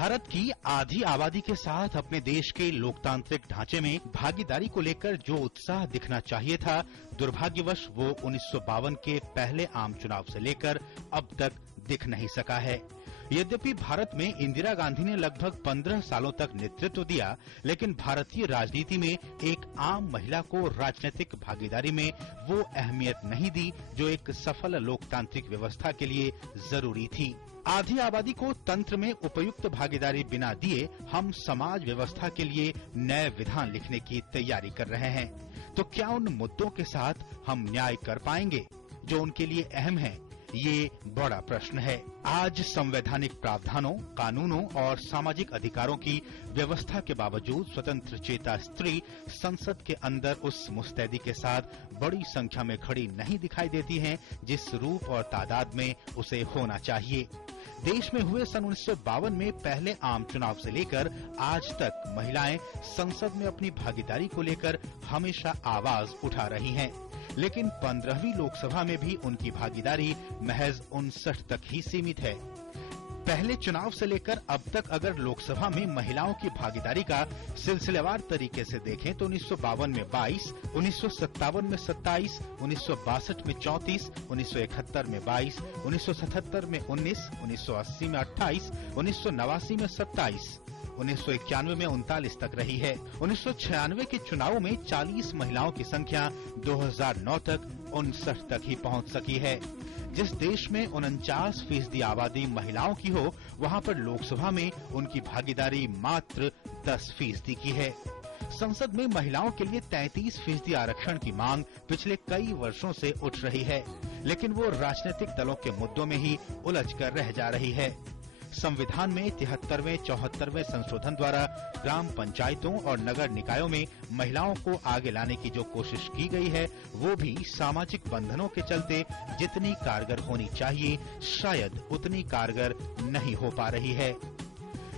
भारत की आधी आबादी के साथ अपने देश के लोकतांत्रिक ढांचे में भागीदारी को लेकर जो उत्साह दिखना चाहिए था, दुर्भाग्यवश वो 1952 के पहले आम चुनाव से लेकर अब तक दिख नहीं सका है। यद्यपि भारत में इंदिरा गांधी ने लगभग 15 सालों तक नेतृत्व दिया, लेकिन भारतीय राजनीति में एक आम महिला को राजनीतिक भागीदारी में वो अहमियत नहीं दी जो एक सफल लोकतांत्रिक व्यवस्था के लिए जरूरी थी। आधी आबादी को तंत्र में उपयुक्त भागीदारी बिना दिए हम समाज व्यवस्था के लिए नए विधान लिखने की तैयारी कर रहे हैं। तो क्या उन मुद्दों के साथ हम न्याय कर पाएंगे जो उनके लिए अहम है? ये बड़ा प्रश्न है। आज संवैधानिक प्रावधानों, कानूनों और सामाजिक अधिकारों की व्यवस्था के बावजूद स्वतंत्र चेता स्त्री संसद के अंदर उस मुस्तैदी के साथ बड़ी संख्या में खड़ी नहीं दिखाई देती हैं जिस रूप और तादाद में उसे होना चाहिए। देश में हुए सन 1952 में पहले आम चुनाव से लेकर आज तक महिलाएं संसद में अपनी भागीदारी को लेकर हमेशा आवाज उठा रही हैं, लेकिन 15वीं लोकसभा में भी उनकी भागीदारी महज 59 तक ही सीमित है। पहले चुनाव से लेकर अब तक अगर लोकसभा में महिलाओं की भागीदारी का सिलसिलेवार तरीके से देखें तो 1952 में 22, 1957 में 27, 1962 में 34, 1971 में 22, 1977 में 19, 1980 में 28, 1989 में 27, 1991 में 39 तक रही है। 1996 के चुनावों में 40 महिलाओं की संख्या 2009 तक 59 तक ही पहुंच सकी है। जिस देश में 49% आबादी महिलाओं की हो, वहां पर लोकसभा में उनकी भागीदारी मात्र 10% की है। संसद में महिलाओं के लिए 33% आरक्षण की मांग पिछले कई वर्षों से उठ रही है, लेकिन वो राजनीतिक दलों के मुद्दों में ही उलझ कर रह जा रही है। संविधान में 73वें 74वें संशोधन द्वारा ग्राम पंचायतों और नगर निकायों में महिलाओं को आगे लाने की जो कोशिश की गई है, वो भी सामाजिक बंधनों के चलते जितनी कारगर होनी चाहिए, शायद उतनी कारगर नहीं हो पा रही है।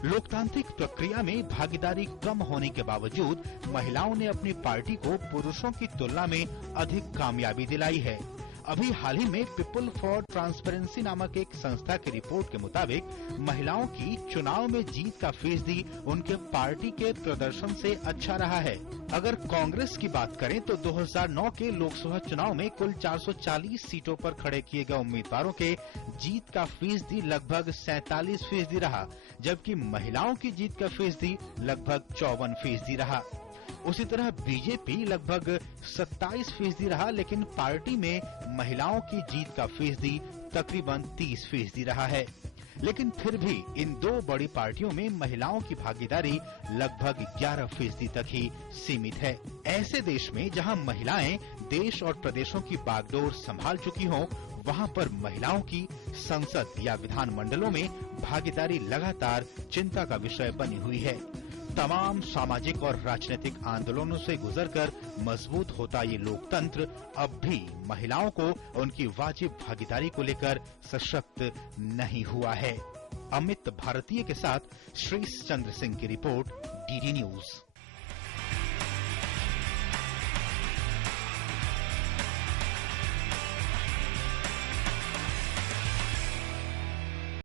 लोकतांत्रिक प्रक्रिया में भागीदारी कम होने के बावजूद महिलाओं ने अपनी पार्टी को पुरुषों की तुलना में अधिक कामयाबी दिलाई है। अभी हाल ही में पीपल फॉर ट्रांसपेरेंसी नामक एक संस्था की रिपोर्ट के मुताबिक महिलाओं की चुनाव में जीत का फीसदी उनके पार्टी के प्रदर्शन से अच्छा रहा है। अगर कांग्रेस की बात करें तो 2009 के लोकसभा चुनाव में कुल 440 सीटों पर खड़े किए गए उम्मीदवारों के जीत का फीसदी लगभग 47% रहा, जबकि महिलाओं की जीत का फीसदी लगभग 54% रहा। उसी तरह बीजेपी लगभग 27% रहा, लेकिन पार्टी में महिलाओं की जीत का फीसदी तकरीबन 30% रहा है। लेकिन फिर भी इन दो बड़ी पार्टियों में महिलाओं की भागीदारी लगभग 11% तक ही सीमित है। ऐसे देश में जहां महिलाएं देश और प्रदेशों की बागडोर संभाल चुकी हों, वहां पर महिलाओं की संसद या विधान मंडलों में भागीदारी लगातार चिंता का विषय बनी हुई है। तमाम सामाजिक और राजनीतिक आंदोलनों से गुजरकर मजबूत होता ये लोकतंत्र अब भी महिलाओं को उनकी वाजिब भागीदारी को लेकर सशक्त नहीं हुआ है। अमित भारतीय के साथ श्रीश चंद्र सिंह की रिपोर्ट, डीडी न्यूज।